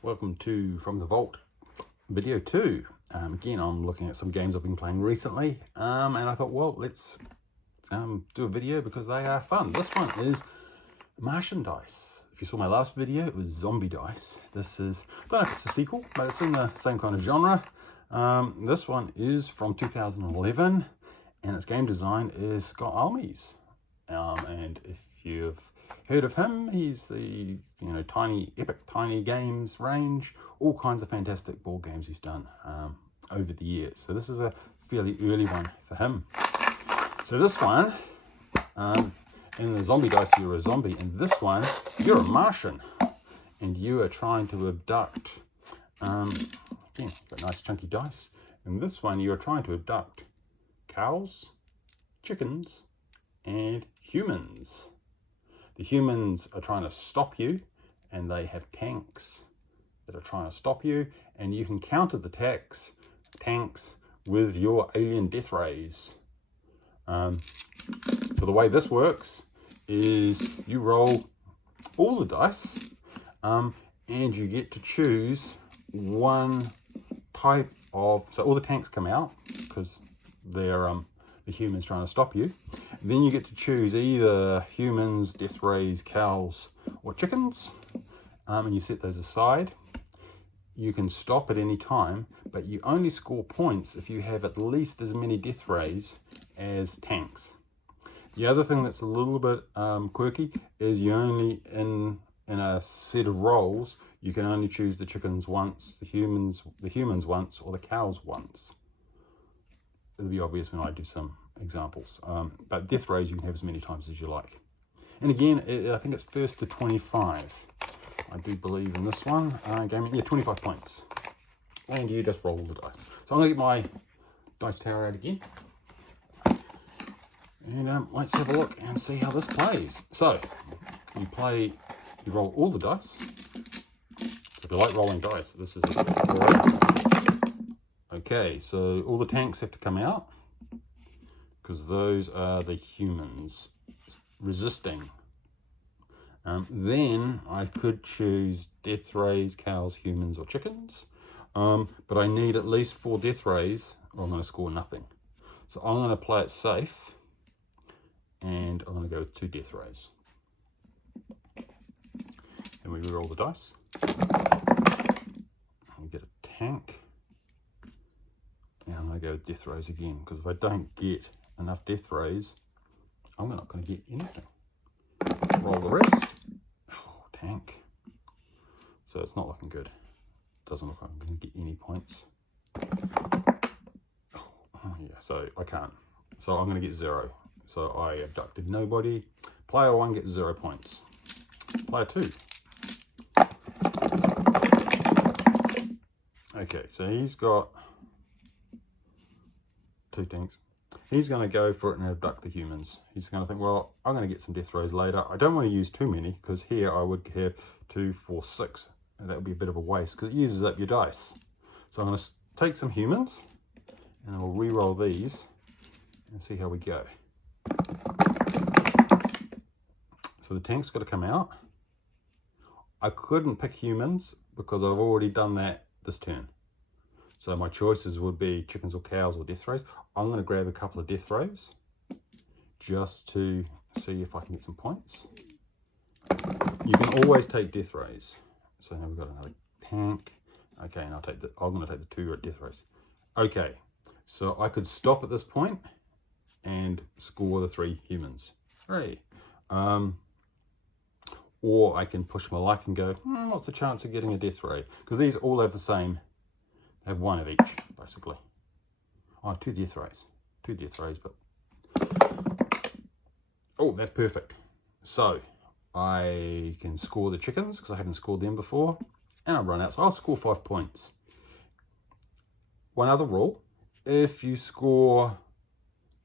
Welcome to From the Vault video 2. Again, I'm looking at some games I've been playing recently, and I thought, well, let's do a video because they are fun. This one is Martian Dice. If you saw my last video, it was Zombie Dice. This is, I don't know if it's a sequel, but it's in the same kind of genre. This one is from 2011, and its game design is Scott Almes. And if you've heard of him, he's the Tiny Games range, all kinds of fantastic board games he's done over the years. So this is a fairly early one for him. So this one, in the Zombie Dice, you're a zombie. In this one, you're a Martian, and you are trying to abduct. Again, got nice chunky dice. In this one, you are trying to abduct cows, chickens, and humans. The humans are trying to stop you, and they have tanks that are trying to stop you, and you can counter the tanks with your alien death rays. So the way this works is you roll all the dice, and you get to choose one type of, so all the tanks come out because they're the humans trying to stop you. And then you get to choose either humans, death rays, cows, or chickens, and you set those aside. You can stop at any time, but you only score points if you have at least as many death rays as tanks. The other thing that's a little bit quirky is you only, in a set of rolls, you can only choose the chickens once, the humans once, or the cows once. It'll be obvious when I do some examples, but death rays you can have as many times as you like. And again, I think it's first to 25. I do believe in this one. Gaming, yeah, 25 points. And you just roll the dice. So I'm going to get my dice tower out again. And let's have a look and see how this plays. So, you roll all the dice. If you like rolling dice, this is great. Okay, so all the tanks have to come out because those are the humans resisting. Then I could choose death rays, cows, humans, or chickens, but I need at least 4 death rays or I'm going to score nothing. So I'm going to play it safe, and I'm going to go with 2 death rays. And we roll the dice. We get a tank. And I'm going to go with death rays again, because if I don't get enough death rays, I'm not going to get anything. Roll the rest. Oh, tank. So it's not looking good. Doesn't look like I'm going to get any points. Oh, yeah, so I can't. So I'm going to get 0. So I abducted nobody. Player 1 gets 0 points. Player 2. Okay, so he's got 2 tanks. He's going to go for it and abduct the humans. He's going to think, well, I'm going to get some death rays later. I don't want to use too many, because here I would have 2, 4, 6. And that would be a bit of a waste, because it uses up your dice. So I'm going to take some humans, and I'll re-roll these, and see how we go. So the tank's got to come out. I couldn't pick humans, because I've already done that this turn. So my choices would be chickens or cows or death rays. I'm going to grab a couple of death rays just to see if I can get some points. You can always take death rays. So now we've got another tank. Okay, and I'm going to take the 2 death rays. Okay, so I could stop at this point and score the 3 humans. 3. Or I can push my luck and go, what's the chance of getting a death ray? Because these all have the same. Have 1 of each, basically. Oh, 2 death rays. 2 death rays, but... Oh, that's perfect. So, I can score the chickens, because I haven't scored them before. And I run out, so I'll score 5 points. One other rule. If you score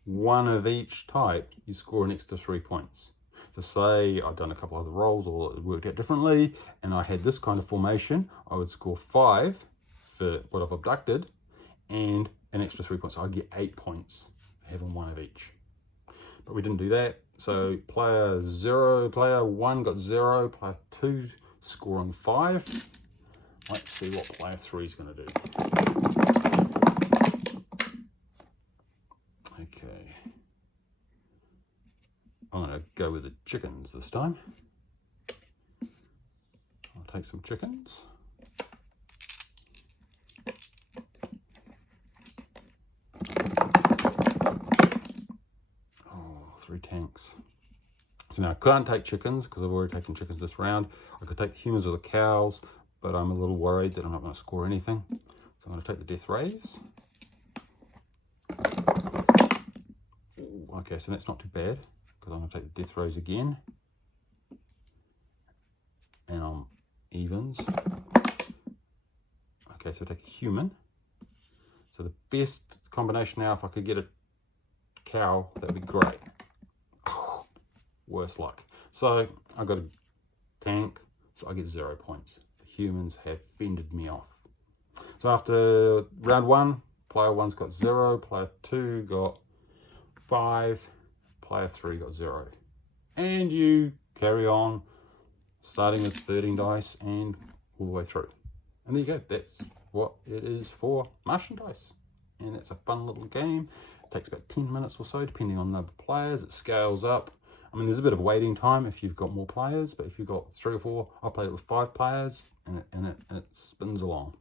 1 of each type, you score an extra 3 points. So say I've done a couple other rolls, or it worked out differently, and I had this kind of formation, I would score 5 for what I've abducted, and an extra 3 points. So I get 8 points for having 1 of each. But we didn't do that. So player 1 got 0, player 2 scoring 5. let's see what player 3 is going to do. Okay. I'm going to go with the chickens this time. I'll take some chickens. Oh, 3 tanks. So now I can't take chickens because I've already taken chickens this round. I could take the humans or the cows, but I'm a little worried that I'm not going to score anything. So I'm going to take the death rays. Ooh, okay, so that's not too bad because I'm going to take the death rays again. And on evens. Okay, so take a human. So the best combination now, if I could get a cow, that'd be great. Oh, worse luck. So I got a tank, so I get 0 points. The humans have fended me off. So after round 1, player 1's got 0, player 2 got 5, player 3 got 0. And you carry on, starting with 13 dice and all the way through. And there you go, that's what it is for Martian Dice. And it's a fun little game. It takes about 10 minutes or so, depending on the number of players. It scales up. I mean, there's a bit of waiting time if you've got more players, but if you've got 3 or 4, I played it with 5 players, and it spins along.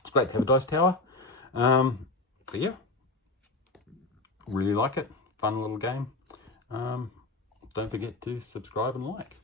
It's great to have a dice tower. But yeah, really like it. Fun little game. Don't forget to subscribe and like.